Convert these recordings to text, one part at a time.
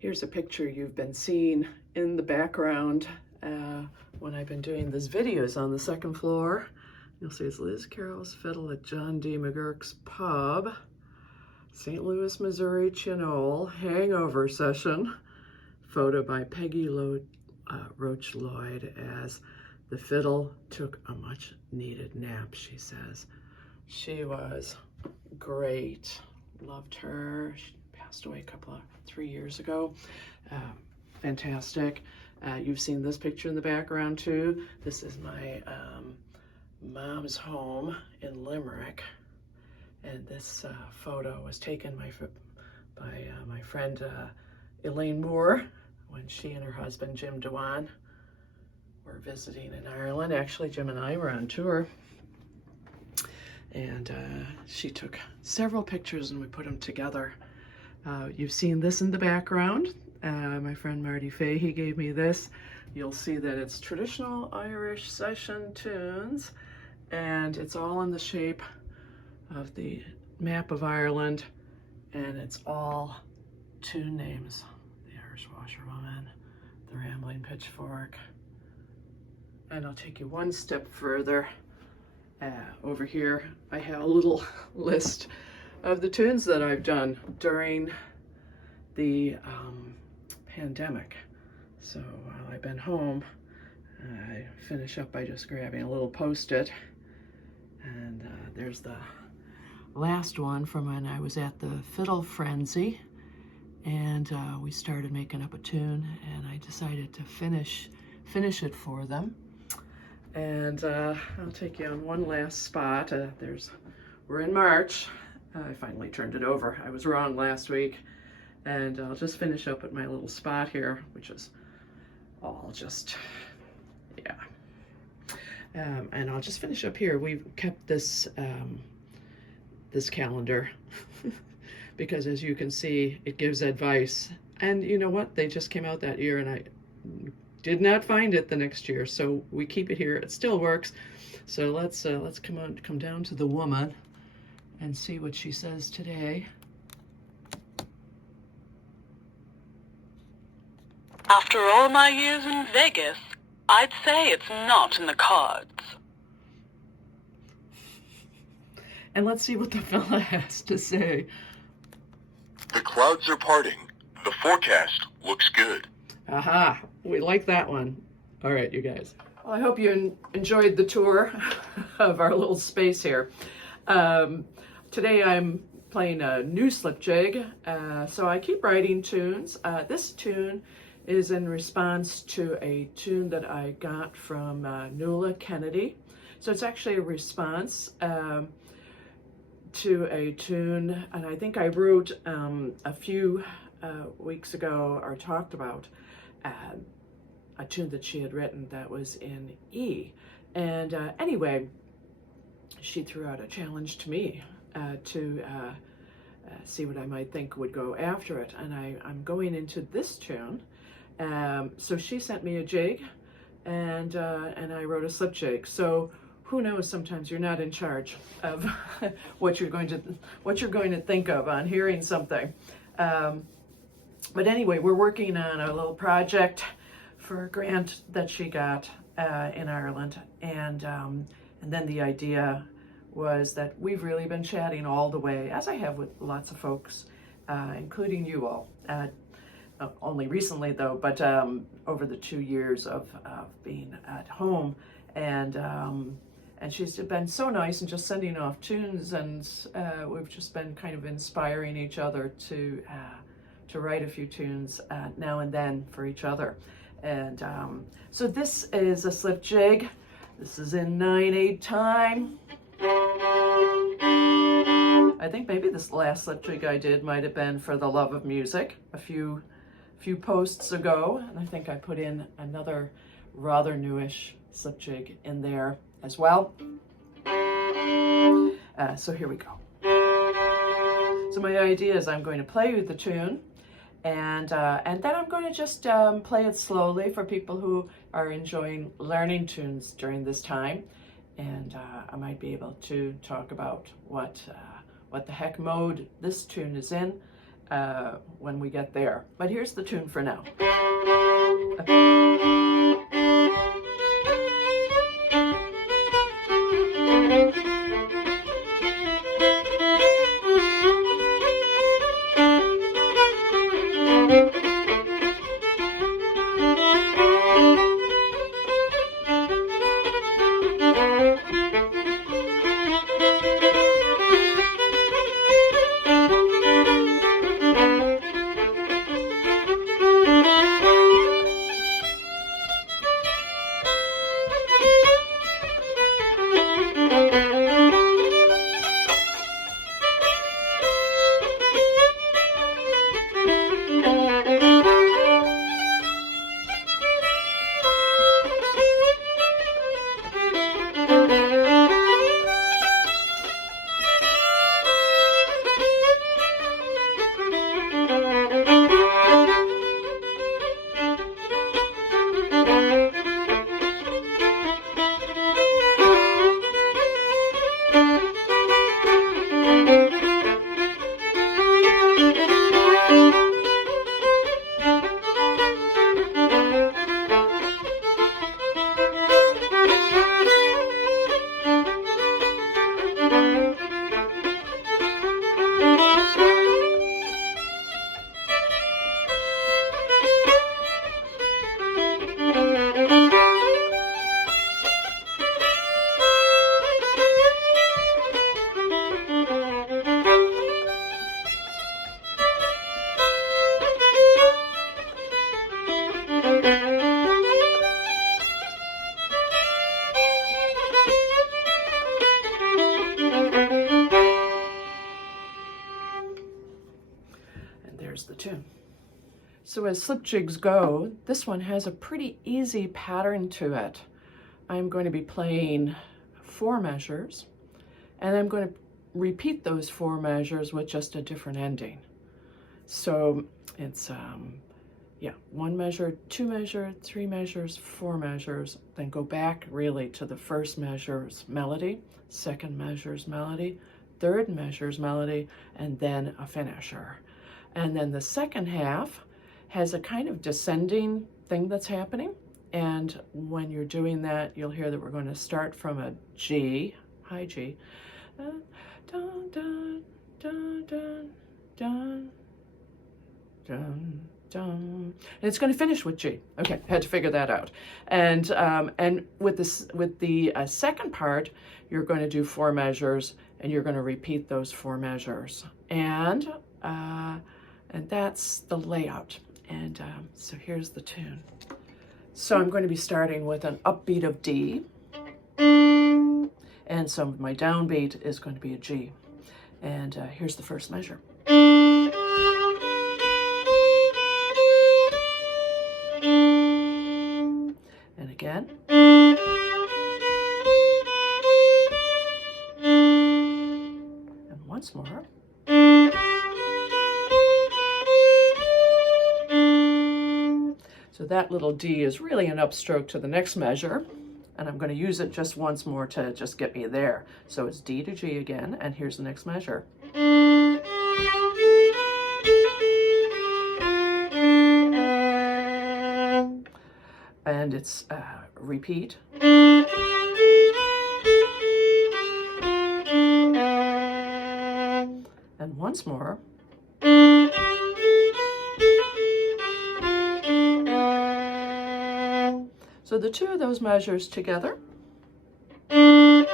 Here's a picture you've been seeing in the background when I've been doing these videos on the second floor. You'll see it's Liz Carroll's fiddle at John D. McGurk's Pub, St. Louis, Missouri, Chinole, hangover session. Photo by Peggy Roach Lloyd as the fiddle took a much needed nap, she says. She was great. Loved her. She passed away 3 years ago. Fantastic. You've seen this picture in the background too. This is my mom's home in Limerick. And this photo was taken by my friend Elaine Moore when she and her husband Jim Dewan were visiting in Ireland. Actually, Jim and I were on tour. And she took several pictures and we put them together. You've seen this in the background. My friend Marty Fahey gave me this. You'll see that it's traditional Irish session tunes, and it's all in the shape of the map of Ireland, and it's all tune names. The Irish Washerwoman, the Rambling Pitchfork. And I'll take you one step further. Over here, I have a little list of the tunes that I've done during the pandemic. So while I've been home, I finish up by just grabbing a little Post-it. And there's the last one from when I was at the Fiddle Frenzy. And we started making up a tune, and I decided to finish it for them. And I'll take you on one last spot. We're in March. I finally turned it over. I was wrong last week. And I'll just finish up at my little spot here, which is all just, yeah. And I'll just finish up here. We've kept this, this calendar because, as you can see, it gives advice. And you know what? They just came out that year and I did not find it the next year, so we keep it here. It still works. So let's come down to the woman and see what she says today. After all my years in Vegas, I'd say it's not in the cards. And let's see what the fella has to say. The clouds are parting. The forecast looks good. Aha, we like that one. All right, you guys. Well, I hope you enjoyed the tour of our little space here. Today I'm playing a new slip jig, so I keep writing tunes. This tune is in response to a tune that I got from Nuala Kennedy. So it's actually a response to a tune, and I think I wrote a few weeks ago, or talked about a tune that she had written that was in E. And anyway, she threw out a challenge to me to see what I might think would go after it. And I'm going into this tune. So she sent me a jig, and I wrote a slip jig. So who knows, sometimes you're not in charge of what you're going to think of on hearing something. But anyway, we're working on a little project for a grant that she got in Ireland, and then the idea was that we've really been chatting all the way, as I have with lots of folks, including you all. Only recently though, but over the 2 years of being at home, and she's been so nice and just sending off tunes, and we've just been kind of inspiring each other to write a few tunes now and then for each other. And so this is a slip jig. This is in 9/8 time. I think maybe this last slip jig I did might have been for the Love of Music a few posts ago, and I think I put in another rather newish slip jig in there as well. So here we go. So my idea is I'm going to play with the tune, and then I'm going to just play it slowly for people who are enjoying learning tunes during this time, and I might be able to talk about what the heck mode this tune is in, when we get there. But here's the tune for now. There's the tune. So as slip jigs go, this one has a pretty easy pattern to it. I'm going to be playing 4 measures, and I'm going to repeat those 4 measures with just a different ending. So it's 1 measure, 2 measure, 3 measures, 4 measures, then go back really to the first measure's melody, second measure's melody, third measure's melody, and then a finisher. And then the second half has a kind of descending thing that's happening. And when you're doing that, you'll hear that we're going to start from a G, high G. Dun, dun, dun, dun, dun, dun, dun. And it's going to finish with G. Okay, had to figure that out. And with the second part, you're going to do 4 measures, and you're going to repeat those 4 measures. And that's the layout. And so here's the tune. So I'm going to be starting with an upbeat of D, and so my downbeat is going to be a G. And here's the first measure. And again. And once more. So that little D is really an upstroke to the next measure, and I'm going to use it just once more to just get me there. So it's D to G again, and here's the next measure. And it's repeat. And once more. So the 2 of those measures together. And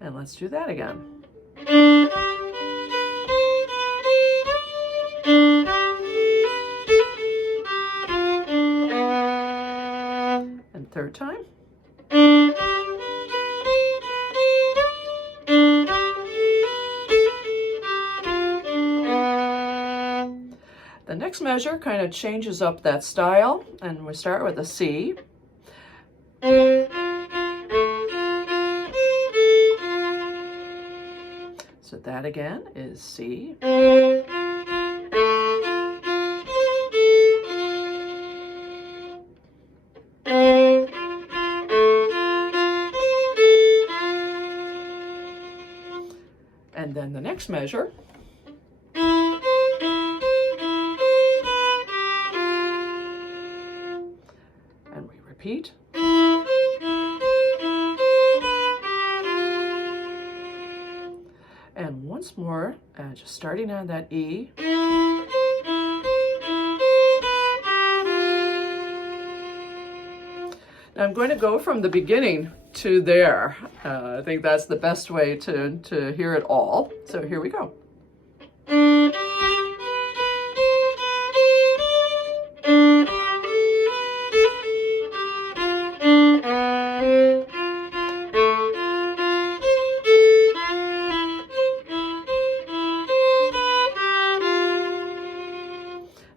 let's do that again. And third time. The next measure kind of changes up that style, and we start with a C. So that again is C. then the next measure. And we repeat. And once more, just starting on that E. Now I'm going to go from the beginning to there. I think that's the best way to hear it all. So here we go.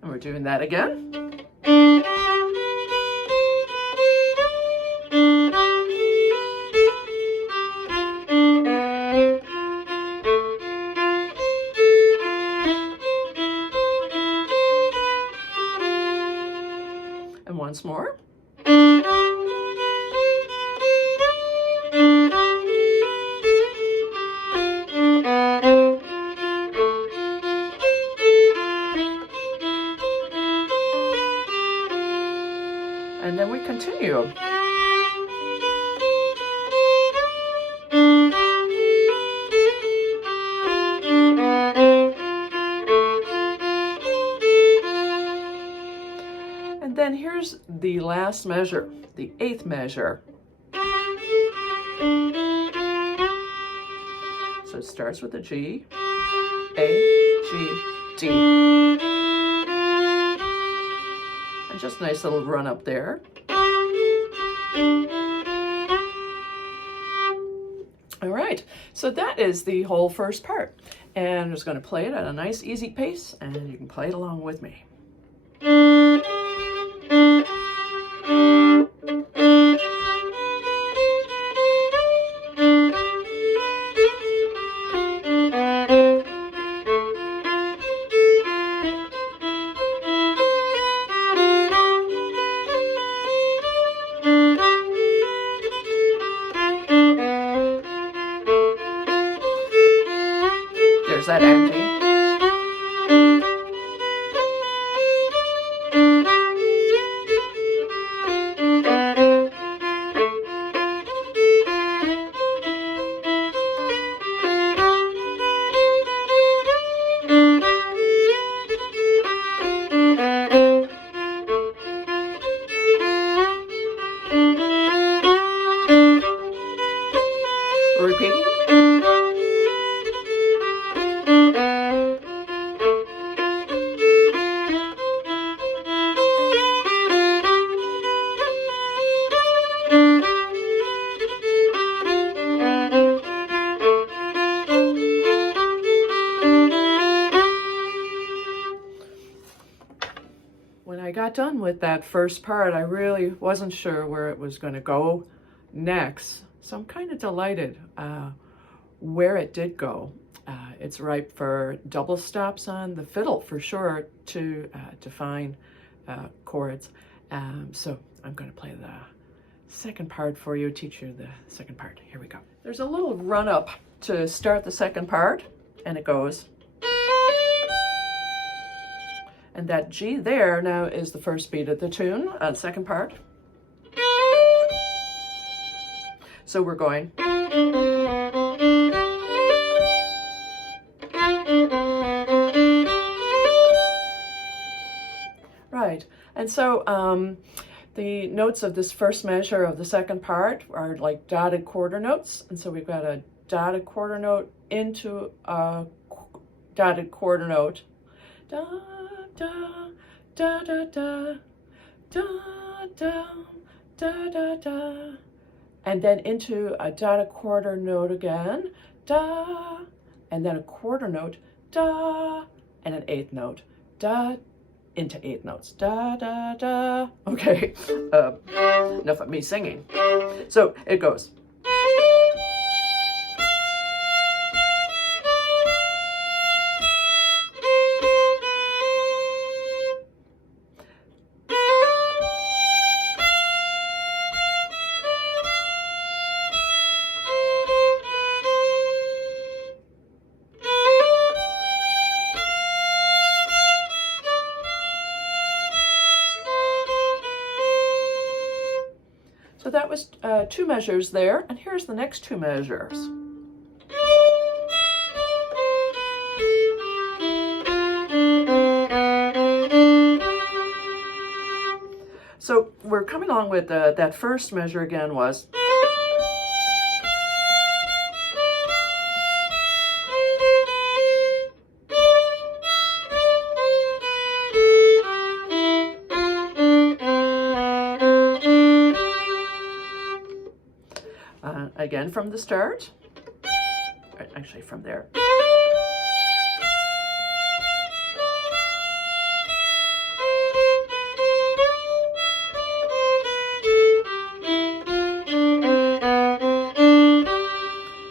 And we're doing that again. And once more. And then we continue. And then here's the last measure, the 8th measure. So it starts with a G, A, G, D. And just nice little run up there. All right, so that is the whole first part. And I'm just going to play it at a nice easy pace, and you can play it along with me. There's that empty. We're repeating. When I got done with that first part, I really wasn't sure where it was going to go next. So I'm kind of delighted where it did go. It's ripe for double stops on the fiddle for sure to define chords. So I'm going to play the second part for you, teach you the second part. Here we go. There's a little run up to start the second part, and it goes. And that G there now is the first beat of the tune on the second part. So we're going. Right, and so the notes of this first measure of the second part are like dotted quarter notes, and so we've got a dotted quarter note into a dotted quarter note. Da, da, da, da, da, da, da, da, da, da. And then into a dotted quarter note again, da, and then a quarter note, da, and an 8th note, da, into 8 notes, da, da, da. Okay, enough of me singing. So it goes. So that was 2 measures there, and here's the next 2 measures. So we're coming along with that first measure again was. Again from the start, actually from there.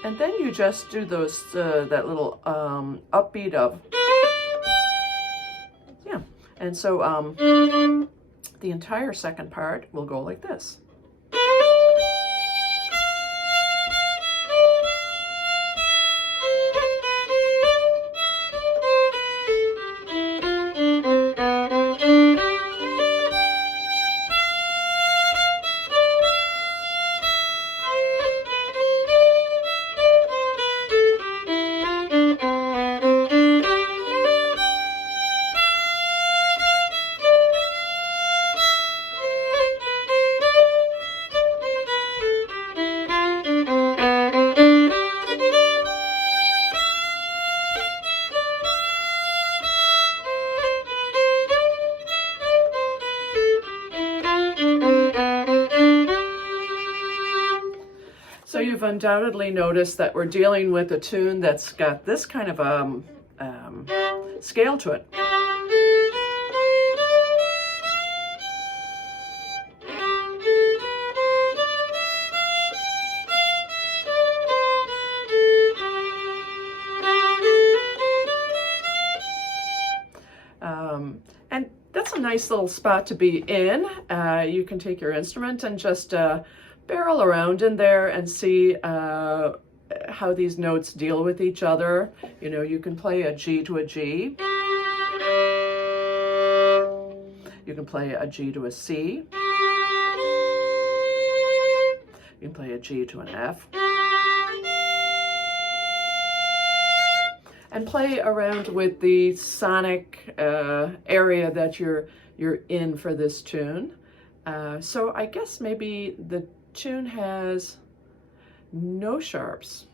And then you just do those, that little upbeat of, yeah. And so the entire second part will go like this. So you've undoubtedly noticed that we're dealing with a tune that's got this kind of scale to it. And that's a nice little spot to be in. You can take your instrument and just barrel around in there and see how these notes deal with each other. You know, you can play a G to a G. You can play a G to a C. You can play a G to an F. And play around with the sonic area that you're in for this tune. So I guess maybe the tune has no sharps,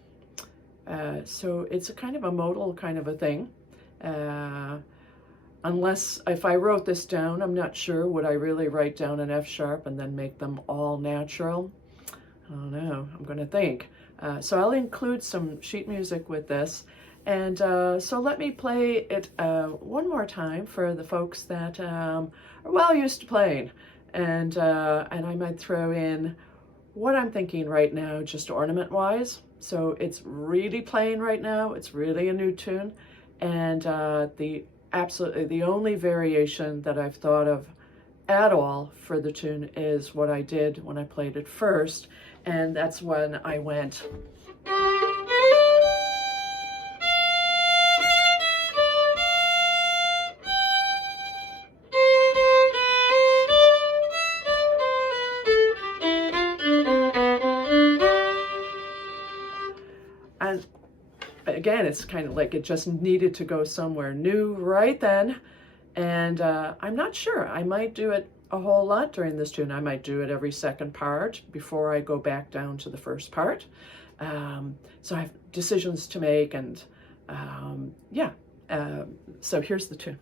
so it's a kind of a modal kind of a thing, unless if I wrote this down, I'm not sure, would I really write down an F sharp and then make them all natural? I don't know, I'm going to think. So I'll include some sheet music with this, and so let me play it one more time for the folks that are well used to playing, and I might throw in what I'm thinking right now, just ornament-wise. So it's really playing right now. It's really a new tune, and absolutely the only variation that I've thought of at all for the tune is what I did when I played it first, and that's when I went. And again, it's kind of like it just needed to go somewhere new right then. And I'm not sure. I might do it a whole lot during this tune. I might do it every second part before I go back down to the first part. So I have decisions to make, and yeah. So here's the tune.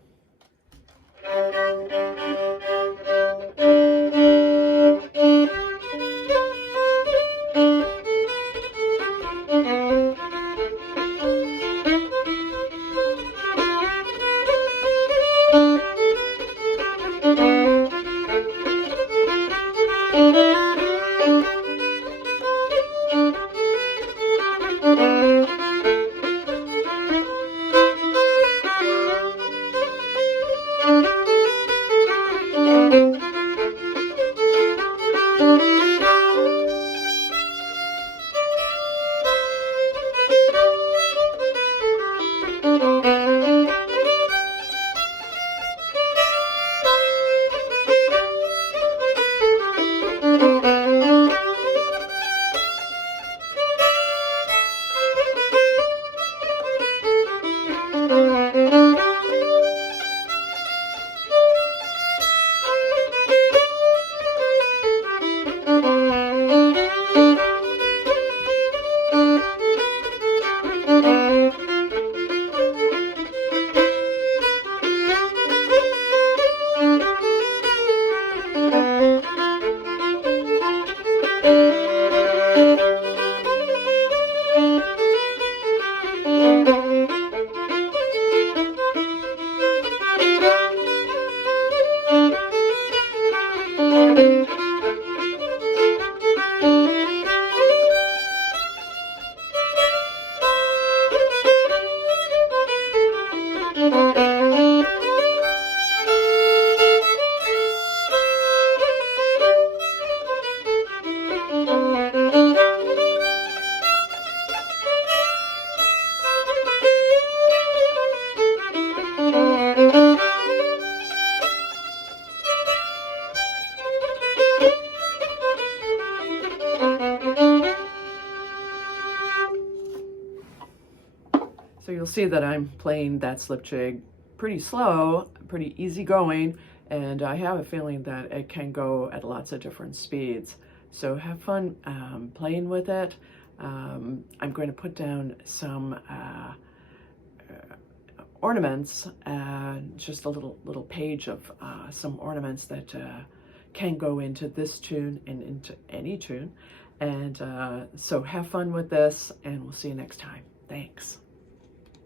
So you'll see that I'm playing that slip jig pretty slow, pretty easygoing, and I have a feeling that it can go at lots of different speeds. So have fun playing with it. I'm going to put down some ornaments, just a little page of some ornaments that can go into this tune and into any tune. And so have fun with this, and we'll see you next time. Thanks.